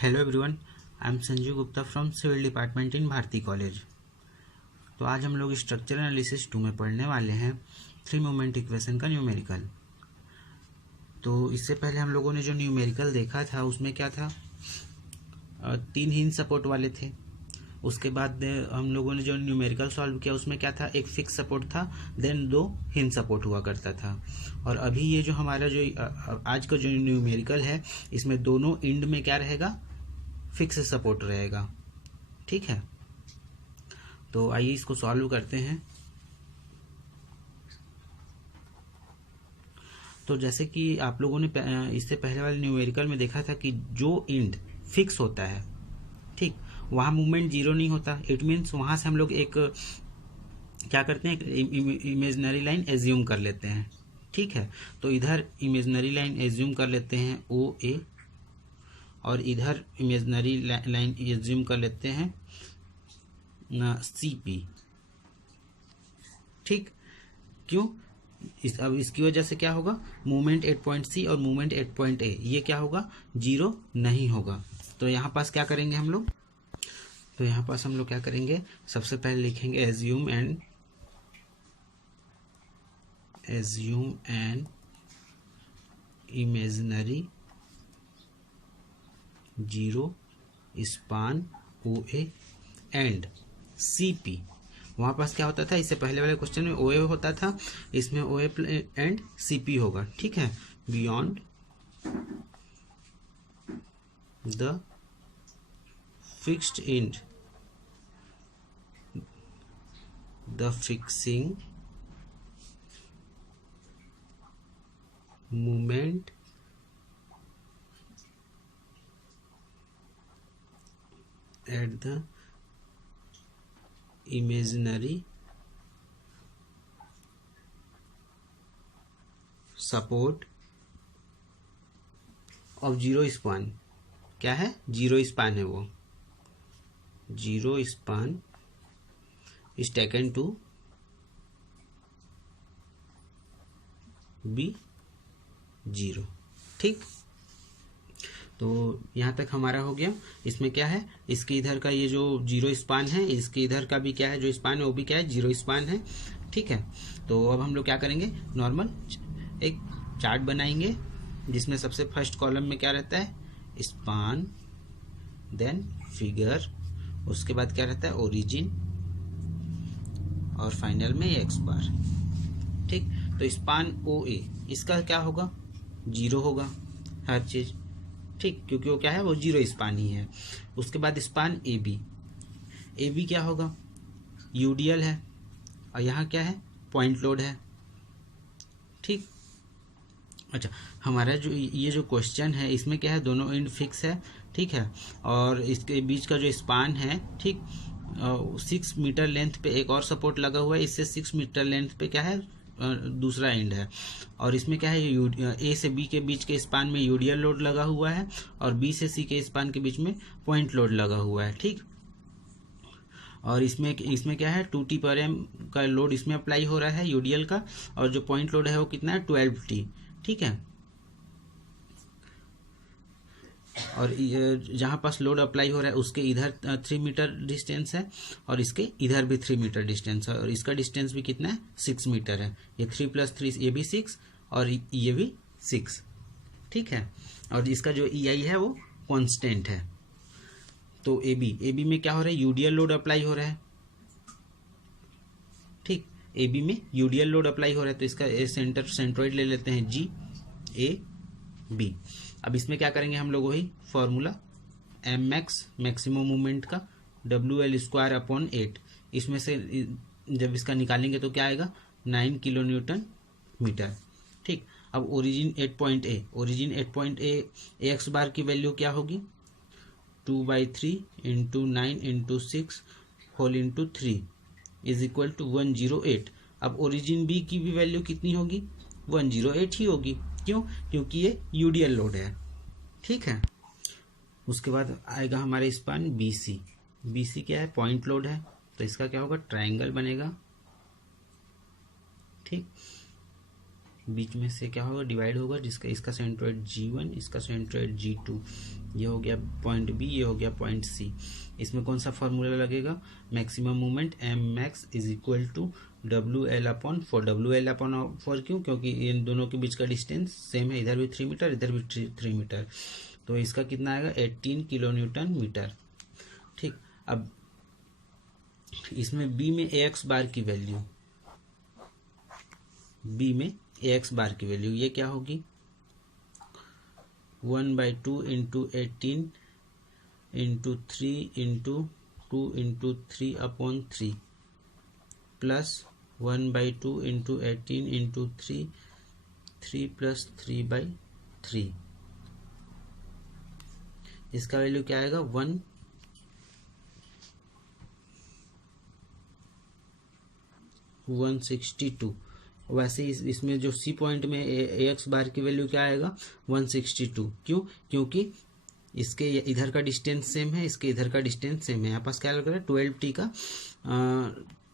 Hello everyone, I am Sanjeev Gupta from civil department in Bharati college. तो आज हम लोग स्ट्रक्चर एनालिसिस 2 में पढ़ने वाले हैं 3 मोमेंट इक्वेशन का न्यूमेरिकल। तो इससे पहले हम लोगों ने जो न्यूमेरिकल देखा था उसमें क्या था, 3 हिंज सपोर्ट वाले थे। उसके बाद हम लोगों ने जो न्यूमेरिकल सॉल्व किया उसमें क्या था, एक फिक्स सपोर्ट था, देन 2 हिंज सपोर्ट हुआ करता था। और अभी ये जो हमारा जो आज का जो न्यूमेरिकल है इसमें दोनों एंड में क्या रहेगा, फिक्स सपोर्ट रहेगा। ठीक है, तो आइए इसको सॉल्व करते हैं। तो जैसे कि आप लोगों ने इससे पहले वाले न्यूमेरिकल में देखा था कि जो एंड फिक्स होता है, ठीक, वहाँ मूवमेंट जीरो नहीं होता। इट मीन्स वहाँ से हम लोग एक क्या करते हैं, इमेजिनरी लाइन एज्यूम कर लेते हैं। ठीक है, तो इधर इमेजिनरी लाइन एज्यूम कर लेते हैं ओ ए, और इधर इमेजिनरी लाइन एज्यूम कर लेते हैं सी पी। ठीक, क्यों? अब इसकी वजह से क्या होगा, मूवमेंट एट पॉइंट सी और मूवमेंट एट पॉइंट ए ये क्या होगा, जीरो नहीं होगा। तो यहाँ पास क्या करेंगे हम लोग, तो यहाँ पास हम लोग क्या करेंगे, सबसे पहले लिखेंगे assume an imaginary zero span O A and C P. वहाँ पास क्या होता था, इससे पहले वाले क्वेश्चन में ओ ए होता था, इसमें ओ ए एंड सी पी होगा। ठीक है, beyond the fixed end the fixing movement at the imaginary support of zero span. क्या है, जीरो स्पान है, वो zero span is taken to be zero. ठीक, तो यहाँ तक हमारा हो गया। इसमें क्या है, इसके इधर का ये जो जीरो स्पान है, इसके इधर का भी क्या है, जो स्पान है वो भी क्या है, जीरो स्पान है। ठीक है, तो अब हम लोग क्या करेंगे, नॉर्मल एक चार्ट बनाएंगे जिसमें सबसे फर्स्ट कॉलम में क्या रहता है, स्पान, देन फिगर, उसके बाद क्या रहता है, ओरिजिन, और फाइनल में एक्स बार। ठीक, तो स्पान ओ ए इसका क्या होगा, जीरो होगा हर चीज। ठीक, क्योंकि वो क्या है, वो जीरो स्पान ही है। उसके बाद स्पान ए बी क्या होगा, यूडीएल है, और यहाँ क्या है, पॉइंट लोड है। ठीक, अच्छा, हमारा जो ये जो क्वेश्चन है इसमें क्या है, दोनों एंड फिक्स है। ठीक है, और इसके बीच का जो स्पान है, ठीक, 6 मीटर लेंथ पे एक और सपोर्ट लगा हुआ है, इससे 6 मीटर लेंथ पे क्या है, दूसरा एंड है। और इसमें क्या है, ए से बी के बीच के स्पान में यूडीएल लोड लगा हुआ है, और बी से सी के स्पान के बीच में पॉइंट लोड लगा हुआ है। ठीक, और इसमें क्या है, 2T/m का लोड इसमें अप्लाई हो रहा है यूडीएल का, और जो पॉइंट लोड है वो कितना है, 12T। ठीक है, और जहाँ पास लोड अप्लाई हो रहा है उसके इधर 3 मीटर डिस्टेंस है, और इसके इधर भी 3 मीटर डिस्टेंस है, और इसका डिस्टेंस भी कितना है, 6 मीटर है। ये 3 + 3 ये भी 6, और ये भी 6। ठीक है, और इसका जो EI है वो कांस्टेंट है। तो ए बी में क्या हो रहा है, यूडीएल लोड अप्लाई हो रहा है। ठीक, ए बी में यूडीएल लोड अप्लाई हो रहा है, तो इसका सेंट्रोइड ले लेते हैं GAB। अब इसमें क्या करेंगे हम लोग, वही फॉर्मूला mx मैक्सिमम मूवमेंट का WL²/8, इसमें से जब इसका निकालेंगे तो क्या आएगा, 9 किलो न्यूटन मीटर। ठीक, अब origin 8 point A X bar की वैल्यू क्या होगी, 2/3 × 9 × 6 whole into 3 is equal to 108। अब ओरिजिन बी की भी वैल्यू कितनी होगी, 108 ही होगी। क्यों, क्योंकि ये यूडीएल लोड है। ठीक है, उसके बाद आएगा हमारे स्पान BC क्या है, पॉइंट लोड है, तो इसका क्या होगा, ट्रायंगल बनेगा। ठीक, बीच में से क्या होगा, डिवाइड होगा, जिसका इसका सेंट्रोइड G1, इसका सेंट्रोइड G2, ये हो गया पॉइंट बी, ये हो गया पॉइंट सी। इसमें कौन सा फॉर्मूला लगेगा, maximum movement M max is equal to WL/4। WL/4 क्यों, क्योंकि इन दोनों के बीच का डिस्टेंस सेम है, इधर भी 3 मीटर, इधर भी 3 मीटर, तो इसका कितना आएगा 18 किलो न्यूटन मीटर। ठीक, अब इसमें बी में AX बार की वैल्यू, बी में AX बार की वैल्यू ये क्या होगी, 1/2 into 18 into 3 into 2 into 3/3 plus 1/2 into 18 into 3 plus 3/3। इसका वैल्यू क्या आएगा 162। वैसे इसमें जो सी पॉइंट में AX बार की वैल्यू क्या आएगा 162। क्यों, क्योंकि इसके इधर का डिस्टेंस सेम है, इसके इधर का डिस्टेंस सेम है। यहाँ पास क्या लग रहा है 12T का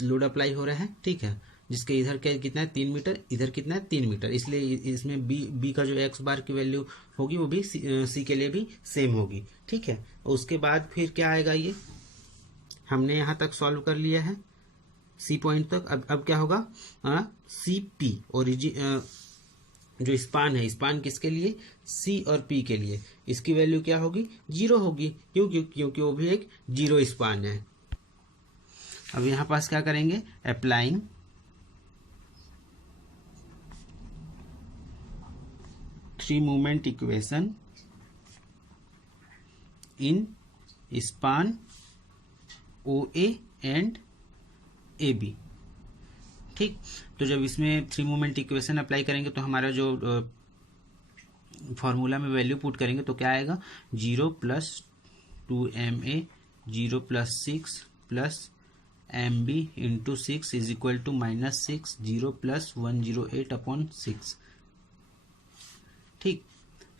लोड अप्लाई हो रहा है, ठीक है, जिसके इधर क्या कितना है 3 मीटर, इधर कितना है 3 मीटर, इसलिए इसमें बी का जो एक्स बार की वैल्यू होगी वो भी सी के लिए भी सेम होगी। ठीक है, उसके बाद फिर क्या आएगा, ये हमने यहाँ तक सॉल्व कर लिया है सी पॉइंट तक। अब क्या होगा सी पी ओरिजिन जो स्पान है, स्पान किसके लिए, सी और पी के लिए, इसकी वैल्यू क्या होगी 0 होगी। क्यों, क्योंकि वो भी एक जीरो स्पान है। अब यहां पास क्या करेंगे, applying three movement equation in span OA and AB। ठीक, तो जब इसमें थ्री मूवमेंट इक्वेशन अप्लाई करेंगे तो हमारा जो फॉर्मूला में वैल्यू पुट करेंगे तो क्या आएगा 0 + 2MA 0 + 6 + MB into 6 is equal to -6 0 + 108/6। ठीक,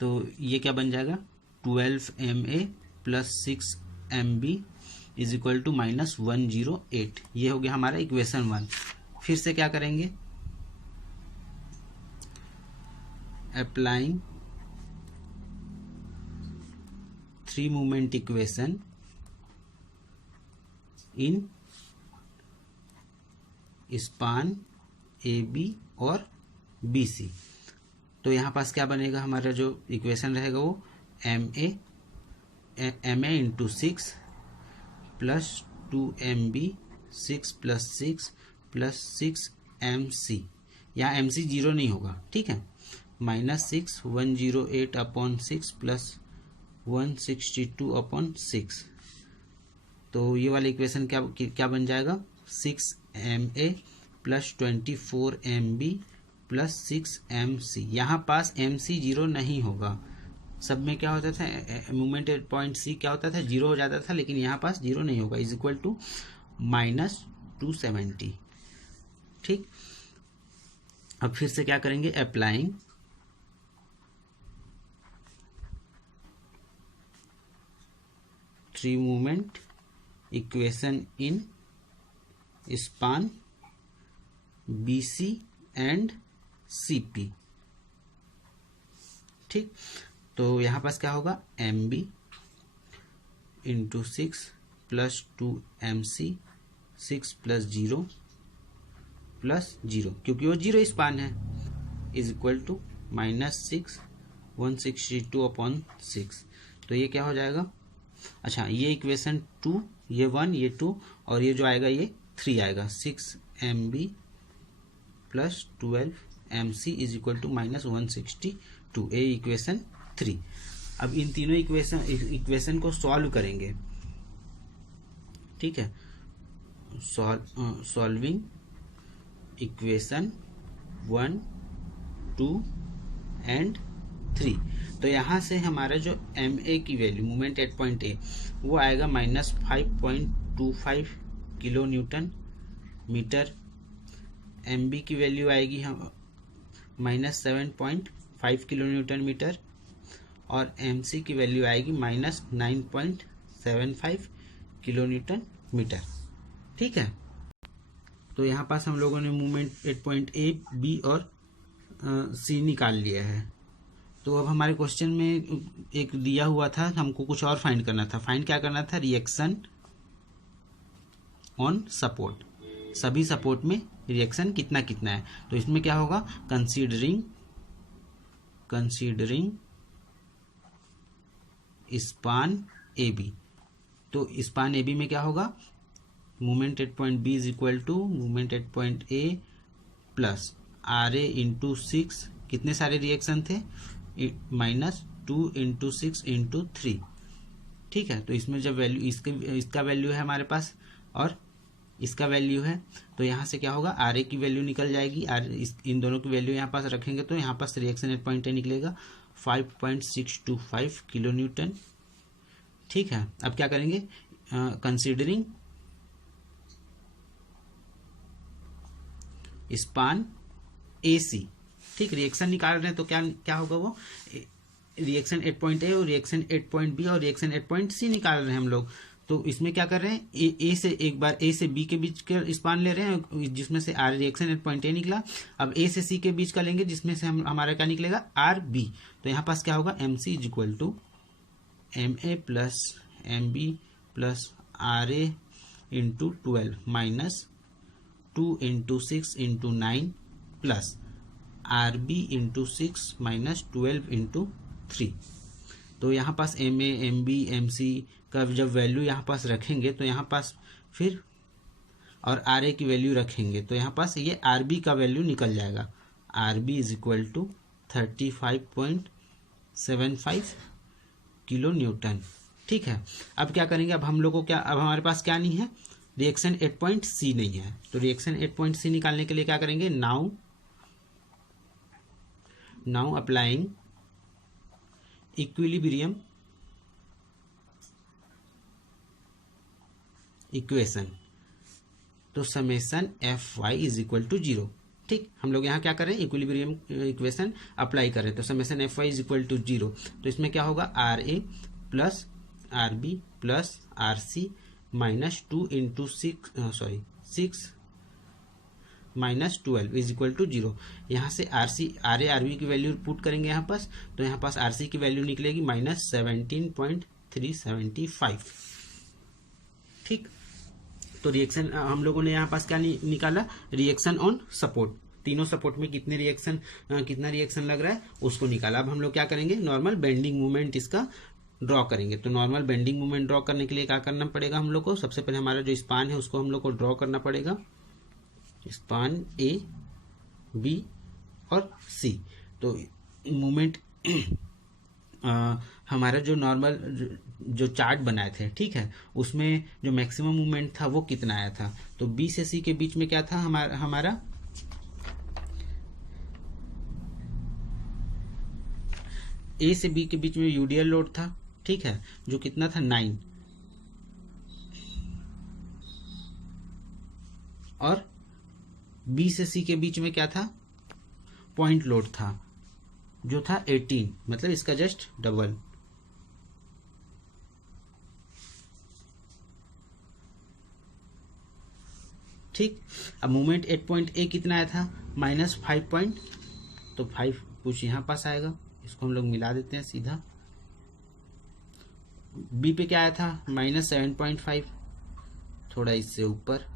तो ये क्या बन जाएगा 12MA + 6MB is equal to -108। ये हो गया हमारा इक्वेशन 1। फिर से क्या करेंगे, applying three movement equation in span AB और BC। तो यहाँ पास क्या बनेगा, हमारा जो इक्वेशन रहेगा वो MA इंटू 6 + 2MB 6 + 6 + 6MC। यहाँ MC 0 नहीं होगा, ठीक है, -6 108/6 + 162/6। तो ये वाला इक्वेशन क्या बन जाएगा 6MA + 24MB + 6MC। यहाँ पास MC 0 नहीं होगा, सब में क्या होता था मूवमेंट एट पॉइंट सी क्या होता था 0 हो जाता था, लेकिन यहाँ पास 0 नहीं होगा, इज इक्वल टू -270। ठीक, अब फिर से क्या करेंगे, applying three movement equation in span BC and CP। ठीक, तो यहाँ पास क्या होगा MB इंटू 6 + 2MC 6 + 0 + 0, क्योंकि वो 0 स्पान है, इज इक्वल टू -6 162/6। तो ये क्या हो जाएगा, अच्छा ये इक्वेशन 2, ये 1 ये 2 और ये जो आएगा ये 3 आएगा, 6MB + 12MC is equal to -162। ये इक्वेशन 3। अब इन तीनों इक्वेशन को सॉल्व करेंगे। ठीक है, सॉल्विंग इक्वेशन 1 2 एंड 3। तो यहाँ से हमारा जो MA की value movement at point A वो आएगा -5.25 किलो न्यूटन मीटर। MB की वैल्यू आएगी हम -7.5 किलो न्यूटन मीटर और MC की वैल्यू आएगी -9.75 किलो न्यूटन मीटर। ठीक है, तो यहाँ पास हम लोगों ने movement at point A B और सी निकाल लिया है। तो अब हमारे क्वेश्चन में एक दिया हुआ था, हमको कुछ और फाइंड करना था। फाइंड क्या करना था? रिएक्शन ऑन सपोर्ट, सभी सपोर्ट में रिएक्शन कितना कितना है। तो इसमें क्या होगा? Considering span A B. तो स्पान ए बी में क्या होगा? Movement at point B is equal to movement at point A plus R A into 6, कितने सारे रिएक्शन थे? -2 इंटू 6 इंटू 3। ठीक है, तो इसमें जब वैल्यू इसका वैल्यू है हमारे पास और इसका वैल्यू है, तो यहाँ से क्या होगा? आर ए की वैल्यू निकल जाएगी। इन दोनों की वैल्यू यहाँ पास रखेंगे तो यहाँ पास रिएक्शन एट पॉइंट ए निकलेगा 5.625 किलो न्यूटन। ठीक है, अब क्या करेंगे? कंसीडरिंग स्पान ए सी। ठीक, रिएक्शन निकाल रहे हैं तो क्या क्या होगा? वो रिएक्शन एट पॉइंट ए और रिएक्शन एट पॉइंट बी और रिएक्शन एट पॉइंट सी निकाल रहे हैं हम लोग। तो इसमें क्या कर रहे हैं? ए से एक बार ए से बी के बीच का स्पान ले रहे हैं, जिसमें से R reaction at point A निकला। अब ए से सी के बीच का लेंगे, जिसमें से हमारा क्या निकलेगा? R B. तो यहाँ पास क्या होगा? M C is equal to M A plus M B plus R A into 12 minus 2 into 6 into 9 plus R B into 6 minus 12 into 3। तो यहाँ पास M A M B M C का जब वैल्यू यहाँ पास रखेंगे तो यहाँ पास फिर और आर ए की वैल्यू रखेंगे तो यहाँ पास ये आर बी का वैल्यू निकल जाएगा। R B is equal to 35.75 kilo newton. ठीक है, अब क्या करेंगे? अब हम लोग को क्या, अब हमारे पास क्या नहीं है? रिएक्शन एट पॉइंट सी नहीं है। तो रिएक्शन एट पॉइंट सी निकालने के लिए क्या करेंगे? नाउ अप्लाइंग इक्विलिब्रियम इक्वेशन, तो summation F Y is equal to 0। ठीक, हम लोग यहाँ क्या कर रहे हैं? इक्विलिब्रियम इक्वेशन अप्लाई कर रहे हैं। तो summation F Y is equal to 0। तो इसमें क्या होगा? R A plus R B plus R C minus 2 into 6 minus 12 is equal to 0। यहाँ से आर ए आर बी की वैल्यू पुट करेंगे यहाँ पास, तो यहाँ पास आर सी की वैल्यू निकलेगी -17.375। ठीक, तो रिएक्शन हम लोगों ने यहाँ पास क्या निकाला? Reaction on support. तीनों सपोर्ट में कितना रिएक्शन लग रहा है उसको निकाला। अब हम लोग क्या करेंगे? नॉर्मल बेंडिंग मूवमेंट इसका ड्रॉ करेंगे। तो नॉर्मल बेंडिंग मूवमेंट ड्रॉ करने के लिए क्या करना पड़ेगा हम लोग को? सबसे पहले हमारा जो स्पान है उसको हम लोग को ड्रॉ करना पड़ेगा। स्पान ए बी और सी। तो मूवमेंट हमारा जो नॉर्मल जो चार्ट बनाए थे, ठीक है, उसमें जो मैक्सिमम मूवमेंट था वो कितना आया था? तो बी से सी के बीच में क्या था हमारा ए से बी के बीच में यूडीएल लोड था। ठीक है, जो कितना था? 9। और बी से सी के बीच में क्या था? पॉइंट लोड था, जो था 18, मतलब इसका जस्ट डबल। ठीक, अब मूवमेंट एट पॉइंट ए कितना आया था? -5 तो 5 कुछ यहाँ पास आएगा, इसको हम लोग मिला देते हैं सीधा। बी पे क्या आया था? -7.5, थोड़ा इससे ऊपर।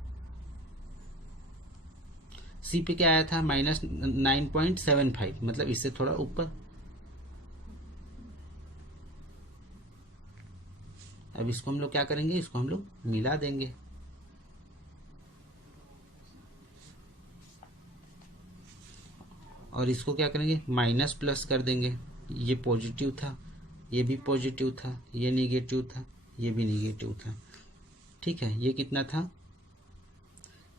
सी पे क्या आया था? -9.75, मतलब इससे थोड़ा ऊपर। अब इसको हम लोग क्या करेंगे? इसको हम लोग मिला देंगे। और इसको क्या करेंगे? माइनस प्लस कर देंगे। ये पॉजिटिव था, ये भी पॉजिटिव था, ये निगेटिव था, ये भी निगेटिव था। ठीक है, ये कितना था?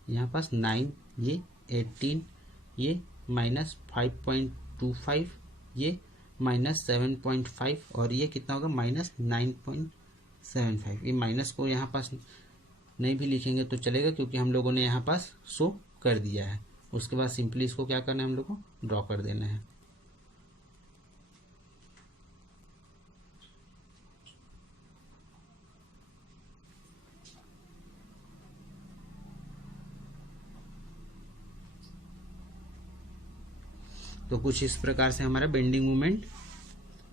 यहाँ पास 9, ये 18, ये -5.25, ये -7.5 और ये कितना होगा? -9.75। ये माइनस को यहाँ पास नहीं भी लिखेंगे तो चलेगा, क्योंकि हम लोगों ने यहाँ पास शो कर दिया है। उसके बाद सिंपली इसको क्या करना है? हम लोग को ड्रॉ कर देना है। तो कुछ इस प्रकार से हमारा बेंडिंग मोमेंट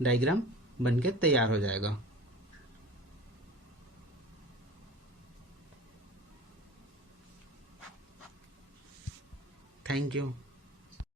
डायग्राम बनके तैयार हो जाएगा। Thank you.